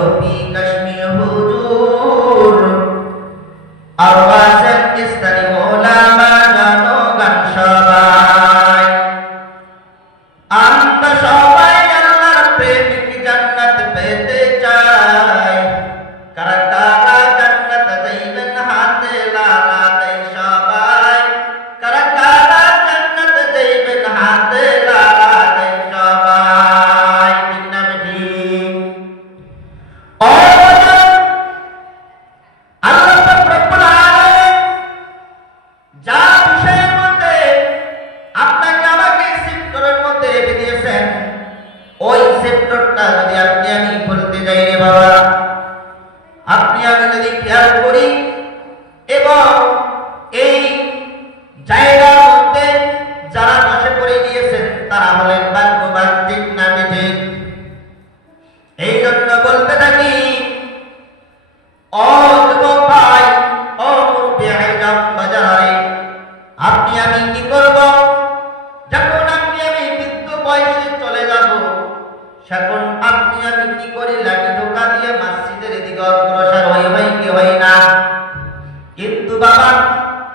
টপি কাশ্মীর হুজুর আওয়াজের ইস্তানি ওলামা জনগণ সবাই আমরা সবাই আল্লাহর প্রেমিক জান্নাত পেতে চাই কারা কারা জান্নাত যাইবেন হাতে লাগাতে সবাই কারা কারা জান্নাত যাইবেন হাতে লাগাতে সবাই ঠিক না ঠিক ও আল্লাহ পাক রব্বুল আলামিন যা বিষয়ের মধ্যে আপনাকে আমাকে সেক্টরের মধ্যে রেখে দিয়েছেন ওই সেক্টরটা যদি আপনি আমি বলতে যাই রে বাবা আপনি আমি যদি খেয়াল করি এবং এই জায়গার মধ্যে যারা বসে পড়ে গিয়েছেন তারা হলেন ভাগ্যবান ঠিক না ঠিক এই জন্য বলতে থাকি ও যুবক ভাই ও মুরব্বি আইজাম বাজারে আপনি আমি কি করব যখন আপনি আমি বৃদ্ধ বয়সে চলে যাব তখন আপনি আমি কি করি লাঠি ঠোকা দিয়ে মসজিদের দিকে অগ্রসর হই কি হই না কিন্তু বাবা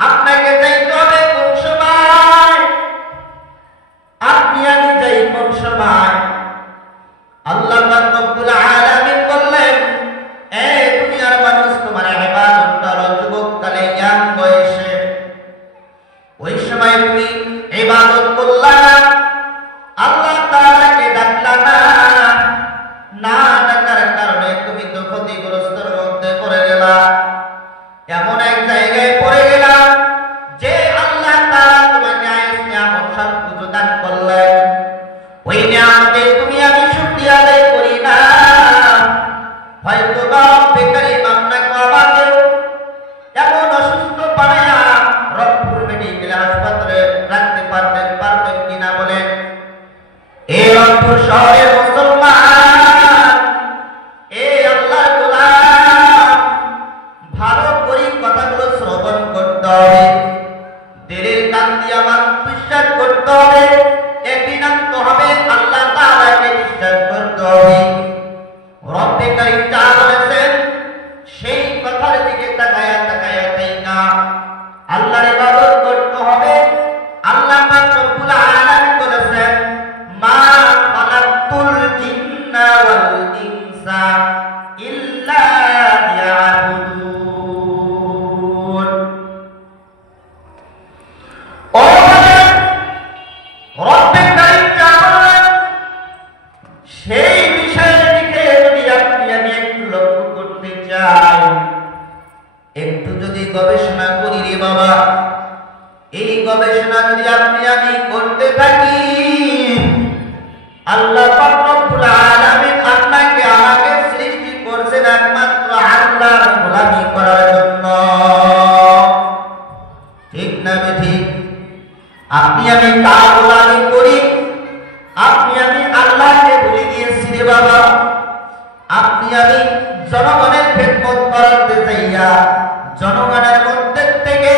আপনাকে যাইতে হবে কোন সময় আপনি আমি যাই কোন সময় আল্লাহ পাক রব্বুল আলামিন বললেন এ দুনিয়ার মানুষ তোমার ইবাদত করো যুবককালে জ্ঞান বয়সে ওই সময় তুমি ইবাদত করলা না আল্লাহ তাআলাকে ডাকলা না না ডাকার কারণে তুমি তো ক্ষতিগ্রস্তের মধ্যে পড়ে গেলা এমন এক জায়গায় পড়ে গেলা যে আল্লাহ তাআলা তোমাকে আয়েশ নিয়ামত সব কিছু দান করলেন ওই নিয়ামতে তুমি আমি শুকরিয়া আদায় করি না হয়তো বা বেকারি আপনাকে আমাকে এমন অসুস্থ বানায়া রংপুর মেডিকেল হাসপাতালে রাখতে পারবেন কিনা বলেন এই রংপুর শহরের মুসলমান এই আল্লাহর গোলাম ভালো করে কথাগুলো শ্রবণ করতে হবে দিলের কান দিয়ে আমার বিশ্বাস করতে হবে একদিন আনতে হবে আল্লাহ তাআলাকে বিশ্বাস করতে হবে রব্বে কারীম যা বলেছেন সেই কথার দিকে তাকায়া তাইনা আল্লাহর ইবাদত করতে হবে আল্লাহ পাক রব্বুল আলামিন বলেছেন মা খালাকতুল জিন্না ওয়াল ইনসা ইল্লা লিয়াবুদুন ও রব্বে কারীম যা বলেন সেই বিষয়ের দিকে যদি আপনি আমি একটু লক্ষ্য করতে চাই একটু যদি গবেষণা করি রে বাবা এই গবেষণা যদি আপনি আমি করতে থাকি আল্লাহ পাক রব্বুল আলামিন আপনাকে আমাকে সৃষ্টি করেছেন একমাত্র আল্লাহর গোলামি করার জন্য ঠিক না ঠিক আপনি আমি কার গোলামি করি আপনি আমি আল্লাহকে ভুলে গিয়েছি রে বাবা আপনি আমি জনগণের খেদমত করতে চাইয়া জনগণের মধ্যে থেকে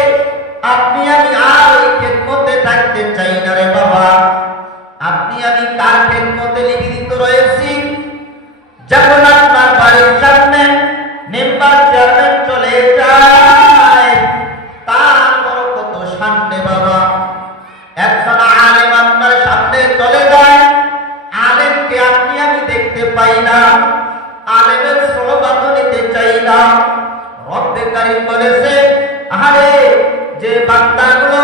আপনি আমি আর ওই খেদমতে থাকতে চাই না রে বাবা আপনি আমি কার খেদমতে নিবেদিত রয়েছি যখন আপনার বাড়ির সামনে মেম্বার চেয়ারম্যান চলে যায় তার বড় কত সামনে বাবা একজন আলেম আপনার সামনে চলে যায় আলেমকে আপনি আমি দেখতে পাই না আলেমের সোহবত নিতে চাই না রব্বে কারীম বলেছে আরে যে বান্দাগুলো